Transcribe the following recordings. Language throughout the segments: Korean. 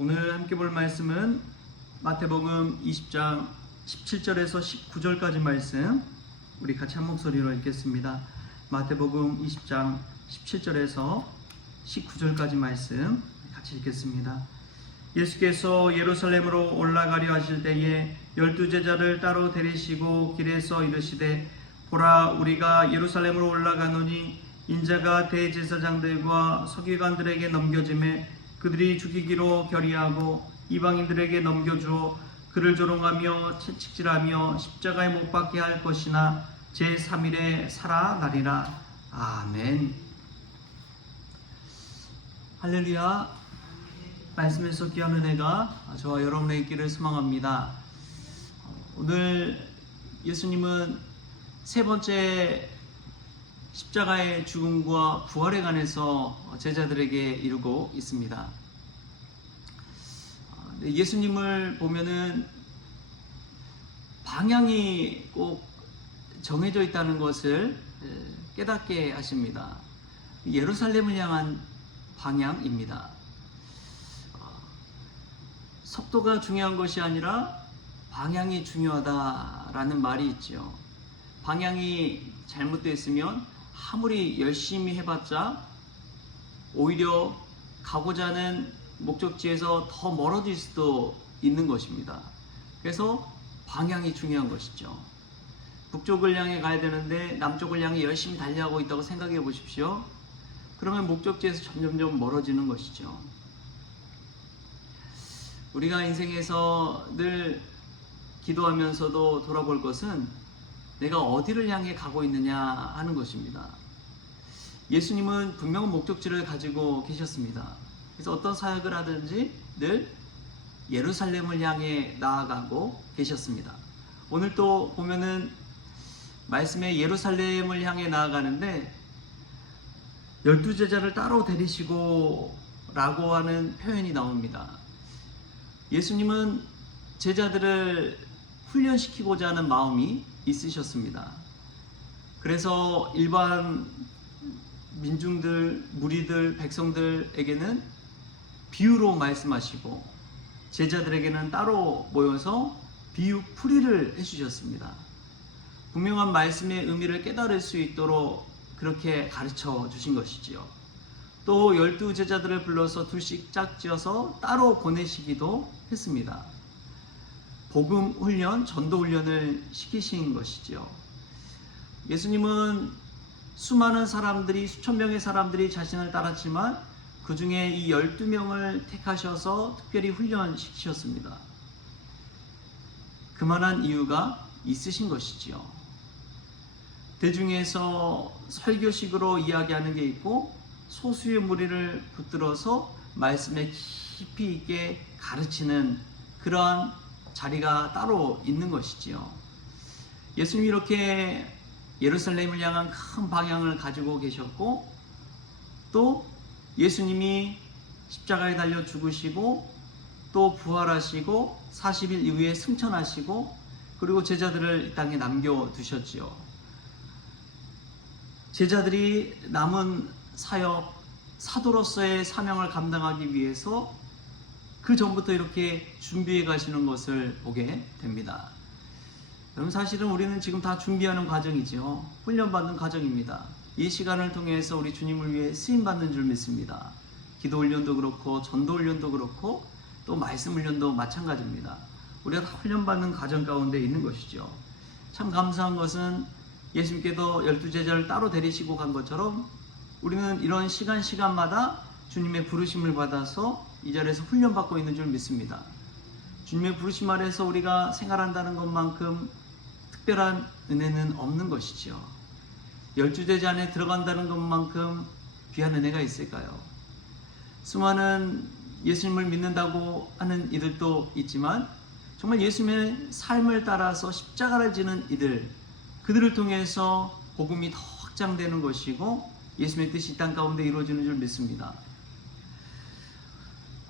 오늘 함께 볼 말씀은 마태복음 20장 17절에서 19절까지 말씀, 우리 같이 한 목소리로 읽겠습니다. 마태복음 20장 17절에서 19절까지 말씀 같이 읽겠습니다. 예수께서 예루살렘으로 올라가려 하실 때에 12제자를 따로 데리시고 길에서 이르시되, 보라, 우리가 예루살렘으로 올라가노니 인자가 대제사장들과 서기관들에게 넘겨짐에 그들이 죽이기로 결의하고 이방인들에게 넘겨주어 그를 조롱하며 채찍질하며 십자가에 못 박게 할 것이나 제3일에 살아나리라. 아멘. 할렐루야. 말씀에서 귀한 은혜가 저와 여러분의 있기를 소망합니다. 오늘 예수님은 세 번째 십자가의 죽음과 부활에 관해서 제자들에게 이루고 있습니다. 예수님을 보면은 방향이 꼭 정해져 있다는 것을 깨닫게 하십니다. 예루살렘을 향한 방향입니다. 속도가 중요한 것이 아니라 방향이 중요하다라는 말이 있죠. 방향이 잘못되어 있으면 아무리 열심히 해봤자 오히려 가고자 하는 목적지에서 더 멀어질 수도 있는 것입니다. 그래서 방향이 중요한 것이죠. 북쪽을 향해 가야 되는데 남쪽을 향해 열심히 달려가고 있다고 생각해 보십시오. 그러면 목적지에서 점점 멀어지는 것이죠. 우리가 인생에서 늘 기도하면서도 돌아볼 것은 내가 어디를 향해 가고 있느냐 하는 것입니다. 예수님은 분명한 목적지를 가지고 계셨습니다. 그래서 어떤 사역을 하든지 늘 예루살렘을 향해 나아가고 계셨습니다. 오늘 또 보면은 말씀에 예루살렘을 향해 나아가는데 12제자를 따로 데리시고 라고 하는 표현이 나옵니다. 예수님은 제자들을 훈련시키고자 하는 마음이 있으셨습니다. 그래서 일반 민중들, 무리들, 백성들에게는 비유로 말씀하시고 제자들에게는 따로 모여서 비유 풀이를 해주셨습니다. 분명한 말씀의 의미를 깨달을 수 있도록 그렇게 가르쳐 주신 것이지요. 또 12제자들을 불러서 둘씩 짝지어서 따로 보내시기도 했습니다. 복음 훈련, 전도 훈련을 시키신 것이지요. 예수님은 수많은 사람들이, 수천 명의 사람들이 자신을 따랐지만 그 중에 이 12명을 택하셔서 특별히 훈련시키셨습니다. 그만한 이유가 있으신 것이지요. 대중에서 설교식으로 이야기하는 게 있고 소수의 무리를 붙들어서 말씀에 깊이 있게 가르치는 그러한 자리가 따로 있는 것이지요. 예수님이 이렇게 예루살렘을 향한 큰 방향을 가지고 계셨고, 또 예수님이 십자가에 달려 죽으시고 또 부활하시고 40일 이후에 승천하시고 그리고 제자들을 이 땅에 남겨두셨지요. 제자들이 남은 사역, 사도로서의 사명을 감당하기 위해서 그 전부터 이렇게 준비해 가시는 것을 보게 됩니다. 여러분, 사실은 우리는 지금 다 준비하는 과정이죠. 훈련받는 과정입니다. 이 시간을 통해서 우리 주님을 위해 쓰임받는 줄 믿습니다. 기도 훈련도 그렇고 전도 훈련도 그렇고 또 말씀 훈련도 마찬가지입니다. 우리가 다 훈련받는 과정 가운데 있는 것이죠. 참 감사한 것은 예수님께서 12제자를 따로 데리시고 간 것처럼 우리는 이런 시간마다 주님의 부르심을 받아서 이 자리에서 훈련받고 있는 줄 믿습니다. 주님의 부르심 아래서 우리가 생활한다는 것만큼 특별한 은혜는 없는 것이죠. 12제자 안에 들어간다는 것만큼 귀한 은혜가 있을까요? 수많은 예수님을 믿는다고 하는 이들도 있지만 정말 예수님의 삶을 따라서 십자가를 지는 이들, 그들을 통해서 복음이 더 확장되는 것이고 예수님의 뜻이 이 땅 가운데 이루어지는 줄 믿습니다.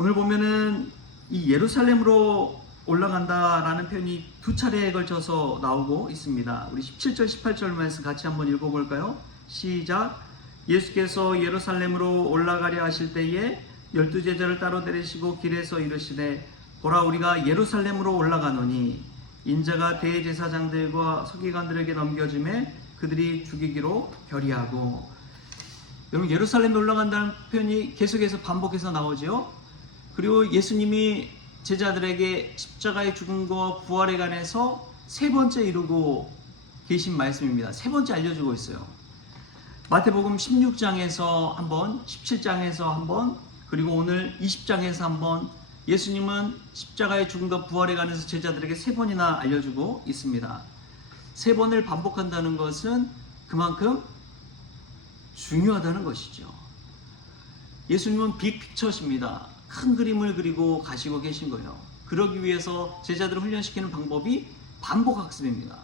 오늘 보면은 이 예루살렘으로 올라간다라는 표현이 두 차례에 걸쳐서 나오고 있습니다. 우리 17절, 18절 말씀 같이 한번 읽어볼까요? 시작. 예수께서 예루살렘으로 올라가려 하실 때에 12 제자를 따로 데리시고 길에서 이르시되 보라 우리가 예루살렘으로 올라가노니 인자가 대제사장들과 서기관들에게 넘겨짐에 그들이 죽이기로 결의하고. 여러분, 예루살렘에 올라간다는 표현이 계속해서 반복해서 나오죠. 그리고 예수님이 제자들에게 십자가의 죽음과 부활에 관해서 세 번째 이루고 계신 말씀입니다. 세 번째 알려주고 있어요. 마태복음 16장에서 한번, 17장에서 한번, 그리고 오늘 20장에서 한번 예수님은 십자가의 죽음과 부활에 관해서 제자들에게 세 번이나 알려주고 있습니다. 세 번을 반복한다는 것은 그만큼 중요하다는 것이죠. 예수님은 빅픽처십니다. 큰 그림을 그리고 가시고 계신 거예요. 그러기 위해서 제자들을 훈련시키는 방법이 반복학습입니다.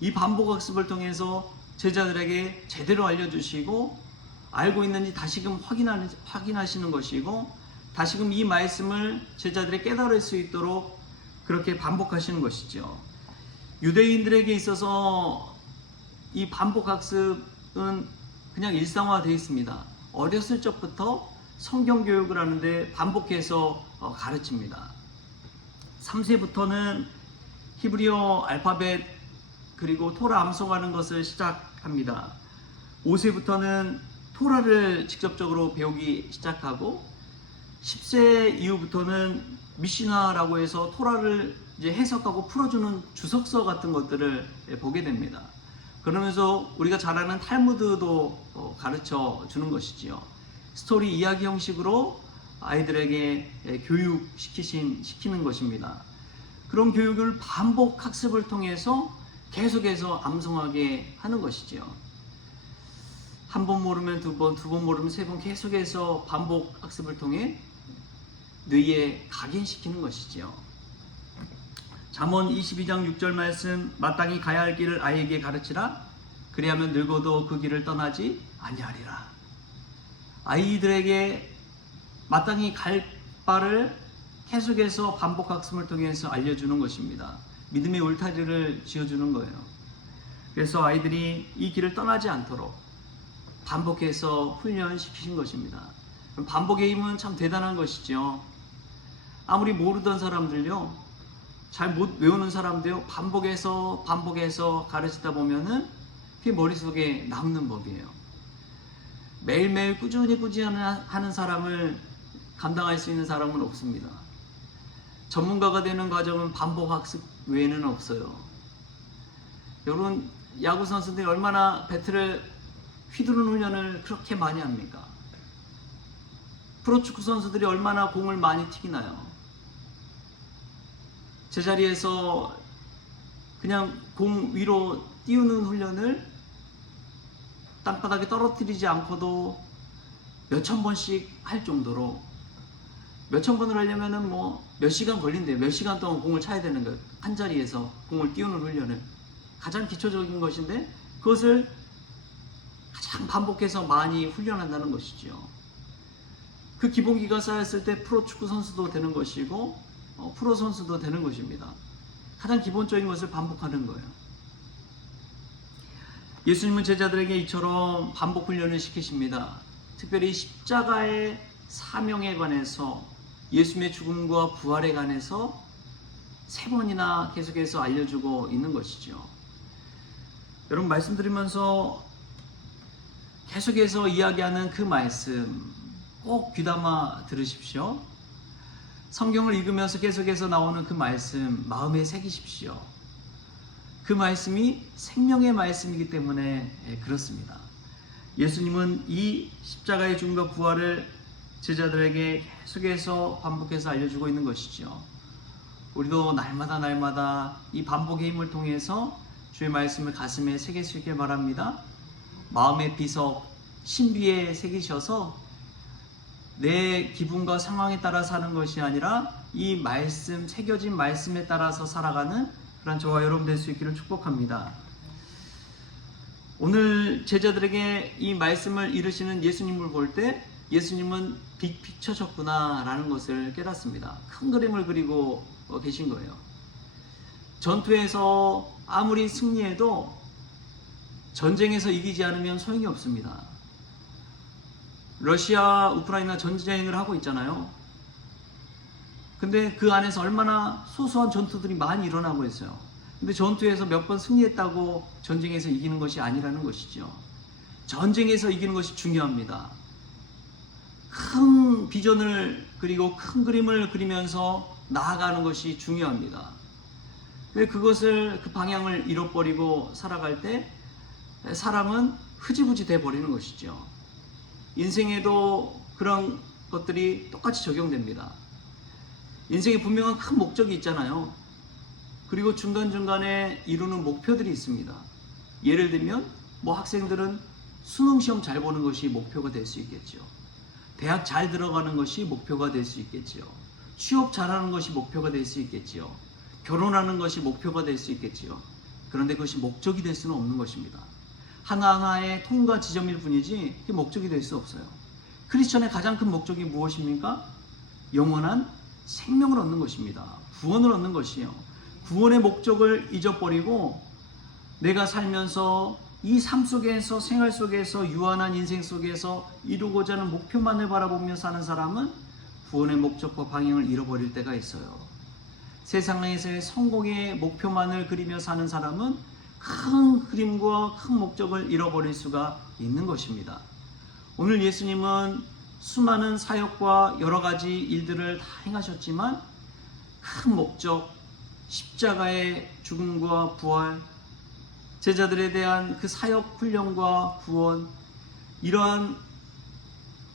이 반복학습을 통해서 제자들에게 제대로 알려주시고 알고 있는지 다시금 확인하시는 것이고 다시금 이 말씀을 제자들이 깨달을 수 있도록 그렇게 반복하시는 것이죠. 유대인들에게 있어서 이 반복학습은 그냥 일상화되어 있습니다. 어렸을 적부터 성경 교육을 하는데 반복해서 가르칩니다. 3세부터는 히브리어 알파벳 그리고 토라 암송하는 것을 시작합니다. 5세부터는 토라를 직접적으로 배우기 시작하고 10세 이후부터는 미시나라고 해서 토라를 이제 해석하고 풀어주는 주석서 같은 것들을 보게 됩니다. 그러면서 우리가 잘 아는 탈무드도 가르쳐 주는 것이지요. 스토리 이야기 형식으로 아이들에게 교육시키는 것입니다. 그런 교육을 반복 학습을 통해서 계속해서 암송하게 하는 것이지요. 한 번 모르면 두 번, 두 번 모르면 세 번 계속해서 반복 학습을 통해 뇌에 각인시키는 것이지요. 잠언 22장 6절 말씀, 마땅히 가야 할 길을 아이에게 가르치라. 그리하면 늙어도 그 길을 떠나지 아니하리라. 아이들에게 마땅히 갈 바를 계속해서 반복 학습을 통해서 알려주는 것입니다. 믿음의 울타리를 지어주는 거예요. 그래서 아이들이 이 길을 떠나지 않도록 반복해서 훈련시키신 것입니다. 반복의 힘은 참 대단한 것이죠. 아무리 모르던 사람들요, 잘 못 외우는 사람도요, 반복해서 가르치다 보면은 그게 머릿속에 남는 법이에요. 매일매일 꾸준히 하는 사람을 감당할 수 있는 사람은 없습니다. 전문가가 되는 과정은 반복 학습 외에는 없어요. 여러분, 야구 선수들이 얼마나 배트를 휘두르는 훈련을 그렇게 많이 합니까? 프로축구 선수들이 얼마나 공을 많이 튀기나요? 제자리에서 그냥 공 위로 띄우는 훈련을 땅바닥에 떨어뜨리지 않고도 몇천 번씩 할 정도로, 몇천 번을 하려면은 뭐 몇 시간 걸린대요. 몇 시간 동안 공을 차야 되는 거예요. 한 자리에서 공을 띄우는 훈련을. 가장 기초적인 것인데 그것을 가장 반복해서 많이 훈련한다는 것이죠. 그 기본기가 쌓였을 때 프로축구 선수도 되는 것이고 프로 선수도 되는 것입니다. 가장 기본적인 것을 반복하는 거예요. 예수님은 제자들에게 이처럼 반복 훈련을 시키십니다. 특별히 십자가의 사명에 관해서, 예수님의 죽음과 부활에 관해서 세 번이나 계속해서 알려주고 있는 것이죠. 여러분, 말씀드리면서 계속해서 이야기하는 그 말씀 꼭 귀담아 들으십시오. 성경을 읽으면서 계속해서 나오는 그 말씀 마음에 새기십시오. 그 말씀이 생명의 말씀이기 때문에 그렇습니다. 예수님은 이 십자가의 죽음과 부활을 제자들에게 계속해서 반복해서 알려주고 있는 것이죠. 우리도 날마다 이 반복의 힘을 통해서 주의 말씀을 가슴에 새길 수 있길 바랍니다. 마음의 비석, 신비에 새기셔서 내 기분과 상황에 따라 사는 것이 아니라 이 말씀, 새겨진 말씀에 따라서 살아가는 그런 저와 여러분 될 수 있기를 축복합니다. 오늘 제자들에게 이 말씀을 이루시는 예수님을 볼 때 예수님은 빅픽처셨구나 라는 것을 깨닫습니다. 큰 그림을 그리고 계신 거예요. 전투에서 아무리 승리해도 전쟁에서 이기지 않으면 소용이 없습니다. 러시아, 우크라이나 전쟁을 하고 있잖아요. 근데 그 안에서 얼마나 소소한 전투들이 많이 일어나고 있어요. 근데 전투에서 몇 번 승리했다고 전쟁에서 이기는 것이 아니라는 것이죠. 전쟁에서 이기는 것이 중요합니다. 큰 비전을 그리고 큰 그림을 그리면서 나아가는 것이 중요합니다. 그것을 그 방향을 잃어버리고 살아갈 때 사람은 흐지부지 돼 버리는 것이죠. 인생에도 그런 것들이 똑같이 적용됩니다. 인생에 분명한 큰 목적이 있잖아요. 그리고 중간중간에 이루는 목표들이 있습니다. 예를 들면 학생들은 수능 시험 잘 보는 것이 목표가 될 수 있겠죠. 대학 잘 들어가는 것이 목표가 될 수 있겠죠. 취업 잘하는 것이 목표가 될 수 있겠죠. 결혼하는 것이 목표가 될 수 있겠죠. 그런데 그것이 목적이 될 수는 없는 것입니다. 하나하나의 통과 지점일 뿐이지 그게 목적이 될 수 없어요. 크리스천의 가장 큰 목적이 무엇입니까? 영원한 생명을 얻는 것입니다. 구원을 얻는 것이에요. 구원의 목적을 잊어버리고 내가 살면서 이 삶 속에서, 생활 속에서, 유한한 인생 속에서 이루고자 하는 목표만을 바라보며 사는 사람은 구원의 목적과 방향을 잃어버릴 때가 있어요. 세상에서의 성공의 목표만을 그리며 사는 사람은 큰 그림과 큰 목적을 잃어버릴 수가 있는 것입니다. 오늘 예수님은 수많은 사역과 여러 가지 일들을 다 행하셨지만 큰 목적, 십자가의 죽음과 부활, 제자들에 대한 그 사역 훈련과 구원, 이러한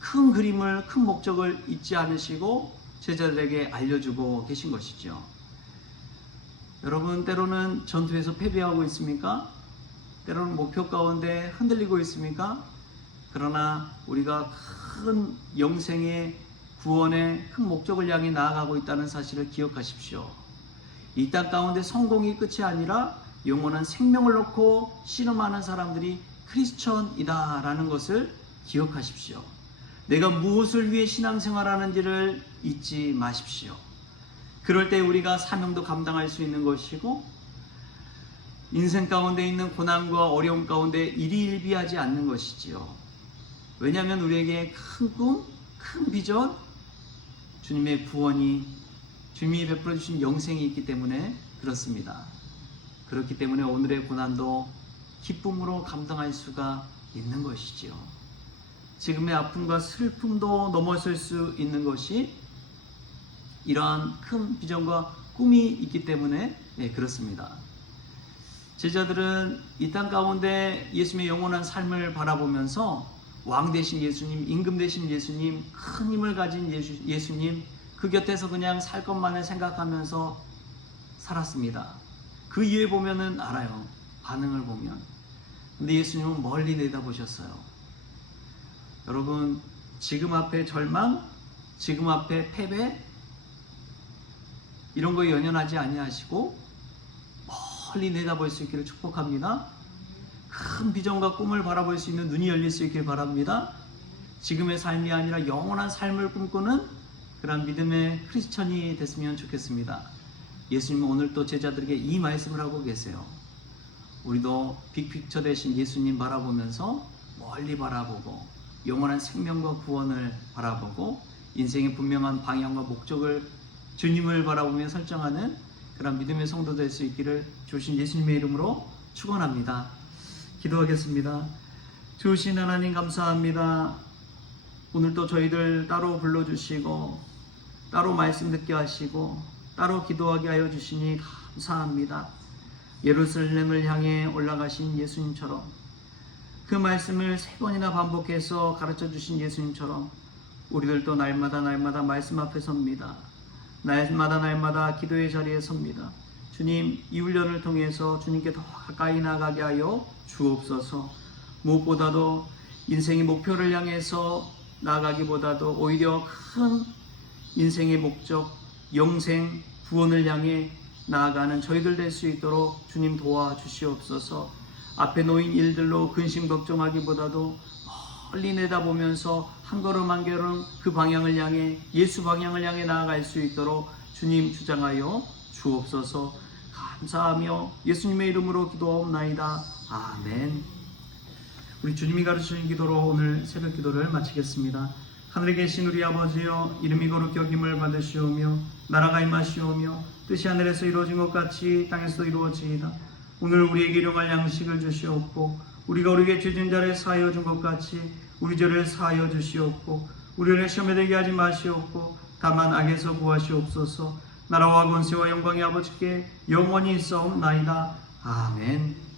큰 그림을, 큰 목적을 잊지 않으시고 제자들에게 알려주고 계신 것이죠. 여러분, 때로는 전투에서 패배하고 있습니까? 때로는 목표 가운데 흔들리고 있습니까? 그러나 우리가 큰 영생의 구원의 큰 목적을 향해 나아가고 있다는 사실을 기억하십시오. 이 땅 가운데 성공이 끝이 아니라 영원한 생명을 놓고 씨름하는 사람들이 크리스천이다 라는 것을 기억하십시오. 내가 무엇을 위해 신앙생활하는지를 잊지 마십시오. 그럴 때 우리가 사명도 감당할 수 있는 것이고 인생 가운데 있는 고난과 어려움 가운데 일희일비하지 않는 것이지요. 왜냐하면 우리에게 큰 꿈, 큰 비전, 주님의 구원이, 주님이 베풀어 주신 영생이 있기 때문에 그렇습니다. 그렇기 때문에 오늘의 고난도 기쁨으로 감당할 수가 있는 것이지요. 지금의 아픔과 슬픔도 넘어설 수 있는 것이 이러한 큰 비전과 꿈이 있기 때문에 그렇습니다. 제자들은 이 땅 가운데 예수님의 영원한 삶을 바라보면서 왕 되신 예수님, 임금 되신 예수님, 큰 힘을 가진 예수님, 그 곁에서 그냥 살 것만을 생각하면서 살았습니다. 그 이후에 보면은 알아요. 반응을 보면. 근데 예수님은 멀리 내다보셨어요. 여러분, 지금 앞에 절망, 지금 앞에 패배, 이런 거에 연연하지 아니하시고 멀리 내다볼 수 있기를 축복합니다. 큰 비전과 꿈을 바라볼 수 있는 눈이 열릴 수 있길 바랍니다. 지금의 삶이 아니라 영원한 삶을 꿈꾸는 그런 믿음의 크리스천이 됐으면 좋겠습니다. 예수님은 오늘 또 제자들에게 이 말씀을 하고 계세요. 우리도 빅픽처 되신 예수님 바라보면서 멀리 바라보고 영원한 생명과 구원을 바라보고 인생의 분명한 방향과 목적을 주님을 바라보며 설정하는 그런 믿음의 성도 될 수 있기를 주신 예수님의 이름으로 축원합니다. 기도하겠습니다. 주신 하나님 감사합니다. 오늘도 저희들 따로 불러주시고 따로 말씀 듣게 하시고 따로 기도하게 하여 주시니 감사합니다. 예루살렘을 향해 올라가신 예수님처럼 그 말씀을 3번이나 반복해서 가르쳐 주신 예수님처럼 우리들도 날마다 말씀 앞에 섭니다. 날마다 기도의 자리에 섭니다. 주님, 이 훈련을 통해서 주님께 더 가까이 나가게 하여 주옵소서. 무엇보다도 인생의 목표를 향해서 나아가기보다도 오히려 큰 인생의 목적, 영생, 구원을 향해 나아가는 저희들 될 수 있도록 주님 도와주시옵소서. 앞에 놓인 일들로 근심 걱정하기보다도 멀리 내다보면서 한 걸음 한 걸음 그 방향을 향해, 예수 방향을 향해 나아갈 수 있도록 주님 주장하여 주옵소서. 감사하며 예수님의 이름으로 기도하옵나이다. 아멘. 우리 주님이 가르치신 기도로 오늘 새벽 기도를 마치겠습니다. 하늘에 계신 우리 아버지여, 이름이 거룩히 여김을 받으시오며 나라가 임하시오며 뜻이 하늘에서 이루어진 것 같이 땅에서도 이루어지이다. 오늘 우리에게 일용할 양식을 주시옵고 우리가 우리에게 죄진 자를 사하여 준 것 같이 우리 죄를 사하여 주시옵고 우리를 시험에 들게 하지 마시옵고 다만 악에서 구하시옵소서. 나라와 권세와 영광이 아버지께 영원히 있사옵나이다. 아멘.